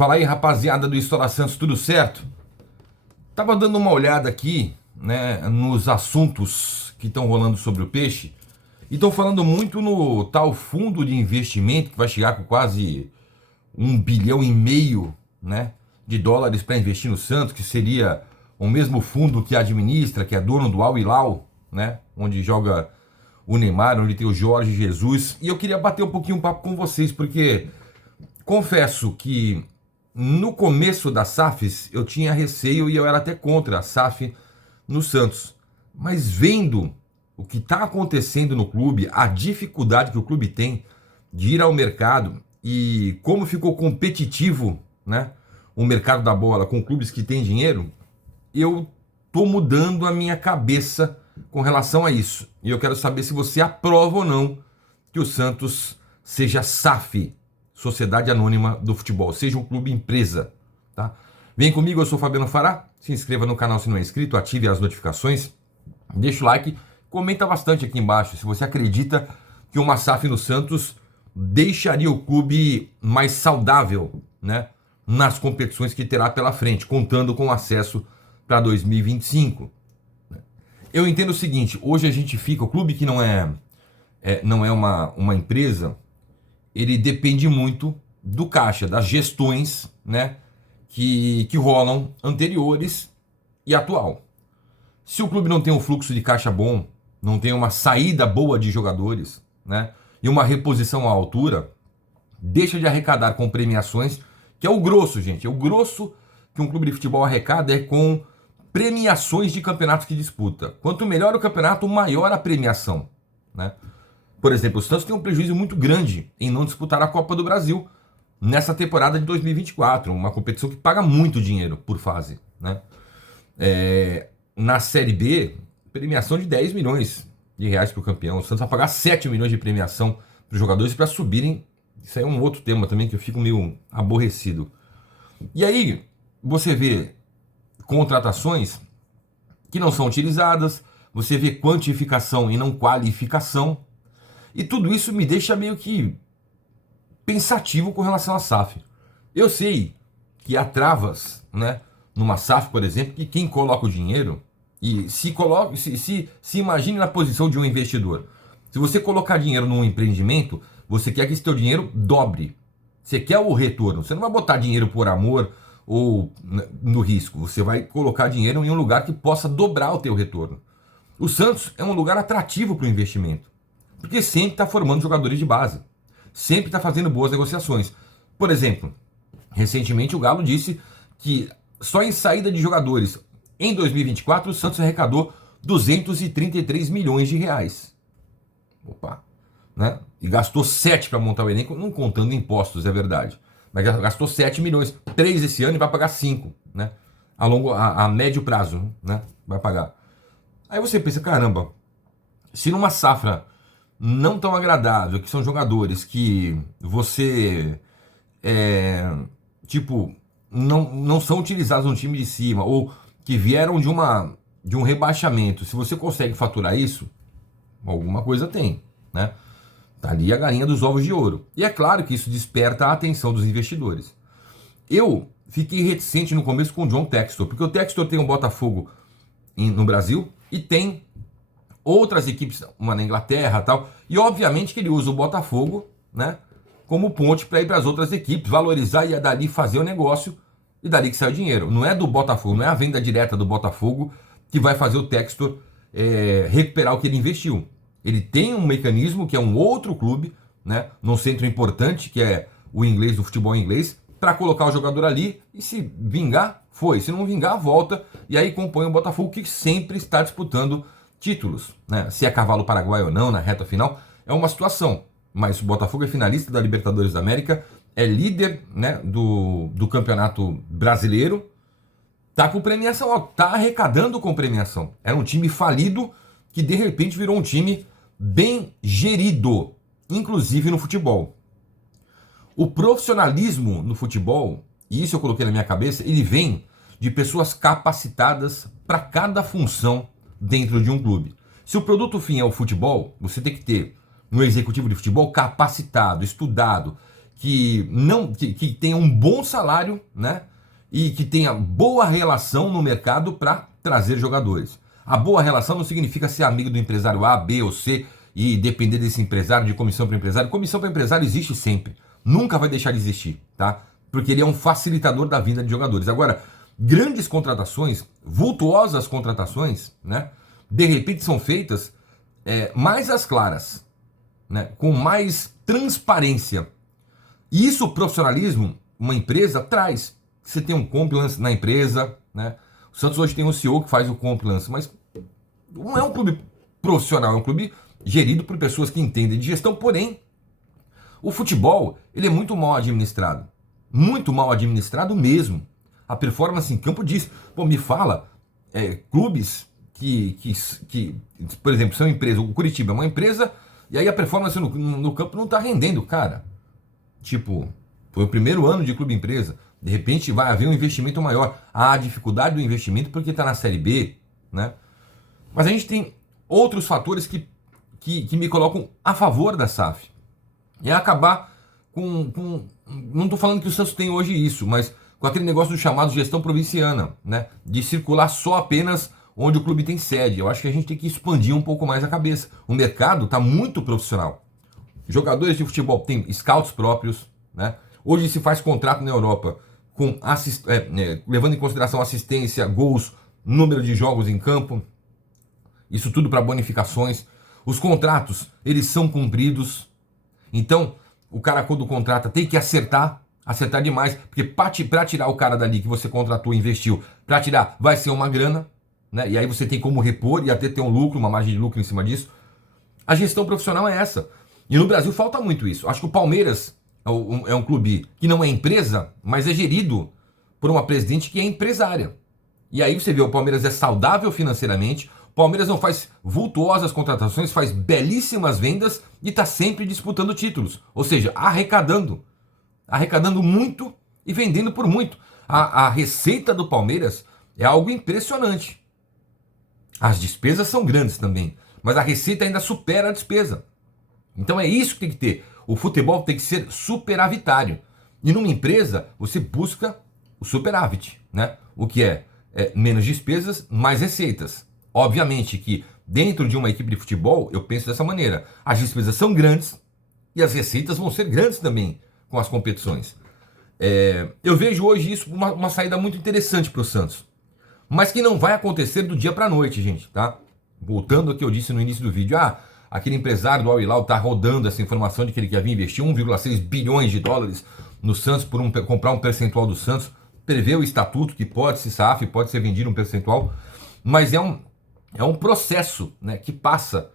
Fala aí, rapaziada do História Santos, tudo certo? Tava dando uma olhada aqui, né, nos assuntos que estão rolando sobre o peixe e estão falando muito no tal fundo de investimento que vai chegar com quase 1,5 bilhão, né, de dólares para investir no Santos, que seria o mesmo fundo que administra, que é dono do Al Hilal, né, onde joga o Neymar, onde tem o Jorge Jesus. E eu queria bater um pouquinho um papo com vocês, porque confesso que no começo das SAFs eu tinha receio e eu era até contra a SAF no Santos. Mas vendo o que está acontecendo no clube, a dificuldade que o clube tem de ir ao mercado e como ficou competitivo, né, o mercado da bola com clubes que têm dinheiro, eu tô mudando a minha cabeça com relação a isso. E eu quero saber se você aprova ou não que o Santos seja SAF, Sociedade Anônima do Futebol, seja um clube empresa, tá? Vem comigo, eu sou Fabiano Fará, se inscreva no canal se não é inscrito, ative as notificações, deixa o like, comenta bastante aqui embaixo se você acredita que uma SAF no Santos deixaria o clube mais saudável, né, nas competições que terá pela frente, contando com acesso para 2025. Eu entendo o seguinte, hoje a gente fica, o clube que não é uma empresa, ele depende muito do caixa, das gestões, né, que rolam anteriores e atual. Se o clube não tem um fluxo de caixa bom, não tem uma saída boa de jogadores, né, e uma reposição à altura, deixa de arrecadar com premiações, que é o grosso, gente. O grosso que um clube de futebol arrecada é com premiações de campeonatos que disputa. Quanto melhor o campeonato, maior a premiação, né? Por exemplo, o Santos tem um prejuízo muito grande em não disputar a Copa do Brasil nessa temporada de 2024, uma competição que paga muito dinheiro por fase, né? Na Série B, premiação de 10 milhões de reais para o campeão. O Santos vai pagar 7 milhões de premiação para os jogadores para subirem. Isso aí é um outro tema também que eu fico meio aborrecido. E aí, você vê contratações que não são utilizadas, você vê quantificação e não qualificação, e tudo isso me deixa meio que pensativo com relação à SAF. Eu sei que há travas, né, numa SAF, por exemplo, que quem coloca o dinheiro, e se imagine na posição de um investidor. Se você colocar dinheiro num empreendimento, você quer que esse teu dinheiro dobre. Você quer o retorno. Você não vai botar dinheiro por amor ou no risco. Você vai colocar dinheiro em um lugar que possa dobrar o teu retorno. O Santos é um lugar atrativo para o investimento, porque sempre está formando jogadores de base, sempre está fazendo boas negociações. Por exemplo, recentemente o Galo disse que só em saída de jogadores em 2024 o Santos arrecadou 233 milhões de reais. Opa, né? E gastou 7 para montar o elenco, não contando impostos, é verdade. Mas gastou 7 milhões, 3 esse ano e vai pagar 5, né? A médio prazo, né? Vai pagar. Aí você pensa, caramba, se numa safra não tão agradável, que são jogadores que você, não são utilizados no time de cima, ou que vieram de um rebaixamento, se você consegue faturar isso, alguma coisa tem, né? Tá ali a galinha dos ovos de ouro. E é claro que isso desperta a atenção dos investidores. Eu fiquei reticente no começo com o John Textor, porque o Textor tem um Botafogo no Brasil e tem outras equipes, uma na Inglaterra e tal, e obviamente que ele usa o Botafogo, né, como ponte para ir para as outras equipes, valorizar e dali fazer o negócio e dali que sai o dinheiro. Não é do Botafogo, não é a venda direta do Botafogo que vai fazer o Textor recuperar o que ele investiu. Ele tem um mecanismo que é um outro clube, né, num centro importante, que é o inglês, do futebol inglês, para colocar o jogador ali e se vingar, foi. Se não vingar, volta e aí compõe o Botafogo, que sempre está disputando títulos, né? Se é cavalo paraguaio ou não na reta final, é uma situação. Mas o Botafogo é finalista da Libertadores da América, é líder, né, do Campeonato Brasileiro, tá com premiação, ó, tá arrecadando com premiação. Era um time falido que de repente virou um time bem gerido, inclusive no futebol. O profissionalismo no futebol, e isso eu coloquei na minha cabeça, ele vem de pessoas capacitadas para cada função dentro de um clube. Se o produto fim é o futebol, você tem que ter um executivo de futebol capacitado, estudado, que tenha um bom salário, né? E que tenha boa relação no mercado para trazer jogadores. A boa relação não significa ser amigo do empresário A, B ou C e depender desse empresário, de comissão para empresário. Comissão para empresário existe sempre, nunca vai deixar de existir, tá? Porque ele é um facilitador da vinda de jogadores. Agora, grandes contratações, vultuosas contratações, né? De repente são feitas mais às claras, né? Com mais transparência. E isso o profissionalismo, uma empresa, traz. Você tem um compliance na empresa, né? O Santos hoje tem um CEO que faz o compliance, mas não é um clube profissional, é um clube gerido por pessoas que entendem de gestão, porém, o futebol, ele é muito mal administrado. Muito mal administrado mesmo. A performance em campo diz, pô, me fala, clubes que, por exemplo, são empresas, o Curitiba é uma empresa, e aí a performance no campo não tá rendendo, cara. Tipo, foi o primeiro ano de clube empresa. De repente vai haver um investimento maior. Há a dificuldade do investimento porque está na Série B, né? Mas a gente tem outros fatores que me colocam a favor da SAF. É acabar com... Não estou falando que o Santos tem hoje isso, mas com aquele negócio do chamado gestão provinciana, né? De circular só apenas onde o clube tem sede. Eu acho que a gente tem que expandir um pouco mais a cabeça. O mercado está muito profissional. Jogadores de futebol têm scouts próprios, né? Hoje se faz contrato na Europa com levando em consideração assistência, gols, número de jogos em campo, isso tudo para bonificações. Os contratos, eles são cumpridos. Então, o cara quando contrata tem que acertar demais, porque para tirar o cara dali que você contratou, investiu, para tirar vai ser uma grana, né? E aí você tem como repor e até ter um lucro, uma margem de lucro em cima disso. A gestão profissional é essa. E no Brasil falta muito isso. Acho que o Palmeiras é um clube que não é empresa, mas é gerido por uma presidente que é empresária. E aí você vê, o Palmeiras é saudável financeiramente, o Palmeiras não faz vultuosas contratações, faz belíssimas vendas e está sempre disputando títulos. Ou seja, arrecadando muito e vendendo por muito. A receita do Palmeiras é algo impressionante. As despesas são grandes também, mas a receita ainda supera a despesa. Então é isso que tem que ter. O futebol tem que ser superavitário. E numa empresa, você busca o superávit, né? O que é menos despesas, mais receitas. Obviamente que dentro de uma equipe de futebol, eu penso dessa maneira. As despesas são grandes e as receitas vão ser grandes também com as competições. Eu vejo hoje isso uma saída muito interessante para o Santos. Mas que não vai acontecer do dia para a noite, gente, tá? Voltando ao que eu disse no início do vídeo. Aquele empresário do Al Hilal tá rodando essa informação de que ele quer vir investir 1,6 bilhões de dólares no Santos por comprar um percentual do Santos. Prevê o estatuto que pode se SAF, pode ser vendido um percentual, mas é um processo, né, que passa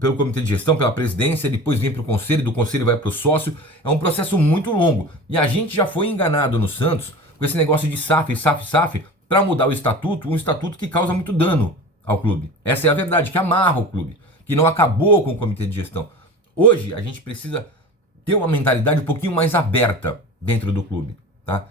pelo comitê de gestão, pela presidência, depois vem para o conselho, do conselho vai para o sócio. É um processo muito longo. E a gente já foi enganado no Santos com esse negócio de SAF, para mudar o estatuto, um estatuto que causa muito dano ao clube. Essa é a verdade, que amarra o clube, que não acabou com o comitê de gestão. Hoje a gente precisa ter uma mentalidade um pouquinho mais aberta dentro do clube, tá?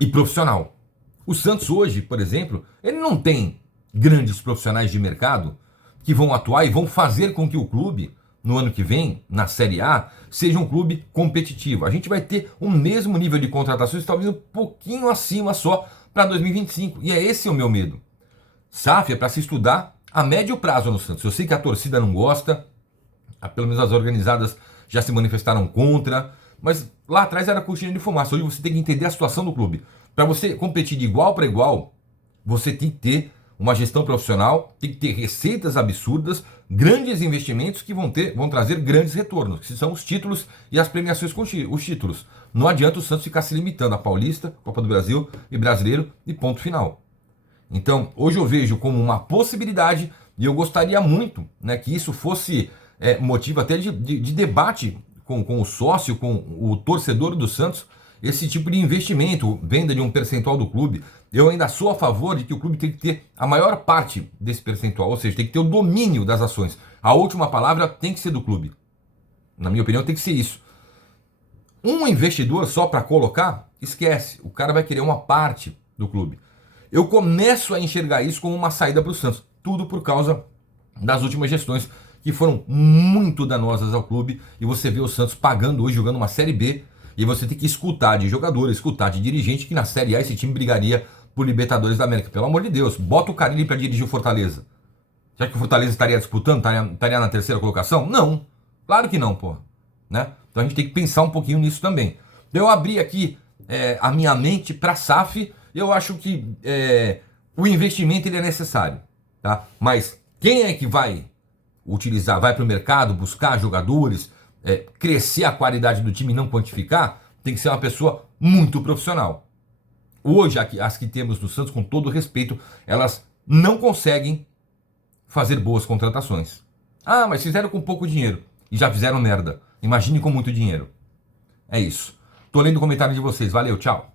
E profissional. O Santos hoje, por exemplo, ele não tem grandes profissionais de mercado que vão atuar e vão fazer com que o clube, no ano que vem, na Série A, seja um clube competitivo. A gente vai ter o mesmo nível de contratações, talvez um pouquinho acima só para 2025. E é esse o meu medo. SAF é para se estudar a médio prazo no Santos. Eu sei que a torcida não gosta, pelo menos as organizadas já se manifestaram contra, mas lá atrás era cortina de fumaça. Hoje você tem que entender a situação do clube. Para você competir de igual para igual, você tem que ter uma gestão profissional, tem que ter receitas absurdas, grandes investimentos que vão trazer grandes retornos, que são os títulos e as premiações com os títulos. Não adianta o Santos ficar se limitando a Paulista, Copa do Brasil e Brasileiro e ponto final. Então, hoje eu vejo como uma possibilidade e eu gostaria muito, né, que isso fosse motivo até de debate com o sócio, com o torcedor do Santos, esse tipo de investimento, venda de um percentual do clube. Eu ainda sou a favor de que o clube tem que ter a maior parte desse percentual, ou seja, tem que ter o domínio das ações. A última palavra tem que ser do clube. Na minha opinião, tem que ser isso. Um investidor só para colocar, esquece. O cara vai querer uma parte do clube. Eu começo a enxergar isso como uma saída para o Santos. Tudo por causa das últimas gestões, que foram muito danosas ao clube, e você vê o Santos pagando hoje, jogando uma Série B, e você tem que escutar de jogador, escutar de dirigente, que na Série A esse time brigaria por Libertadores da América. Pelo amor de Deus, bota o Carille para dirigir o Fortaleza. Já que o Fortaleza estaria disputando, estaria na terceira colocação? Não, claro que não, pô. Né? Então a gente tem que pensar um pouquinho nisso também. Eu abri aqui a minha mente para a SAF, eu acho que o investimento ele é necessário, tá? Mas quem é que vai utilizar, vai para o mercado buscar jogadores, crescer a qualidade do time e não quantificar, tem que ser uma pessoa muito profissional. Hoje, as que temos no Santos, com todo respeito, elas não conseguem fazer boas contratações. Ah, mas fizeram com pouco dinheiro e já fizeram merda. Imagine com muito dinheiro. É isso. Tô lendo o comentário de vocês. Valeu, tchau.